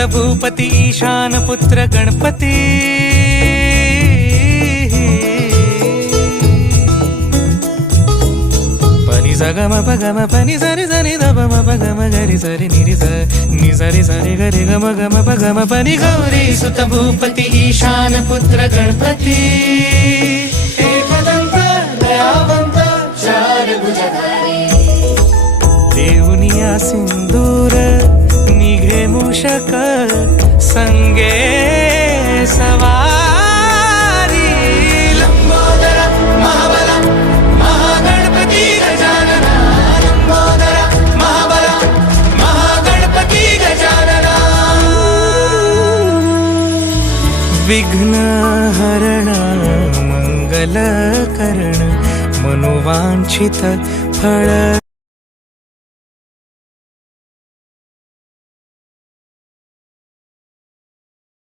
सुत भूपती ईशान पुत्र गणपती पनी सगम पगम पनी सरी सरी दबम पगम गरी सरी निरी नि सरी सरी गरी गम गम पगम पनी गौरी सुत भूपती ईशान पुत्र गणपती एकदंत दयावंत चार भुजधारी देवनिया सिंदूर निघे मूषक संगे सवारी लंबोदर महाबला महागणपती गजानना लंबोदर महाबला महागणपती गजानना विघ्न हरण मंगल करण मनोवांछित फळ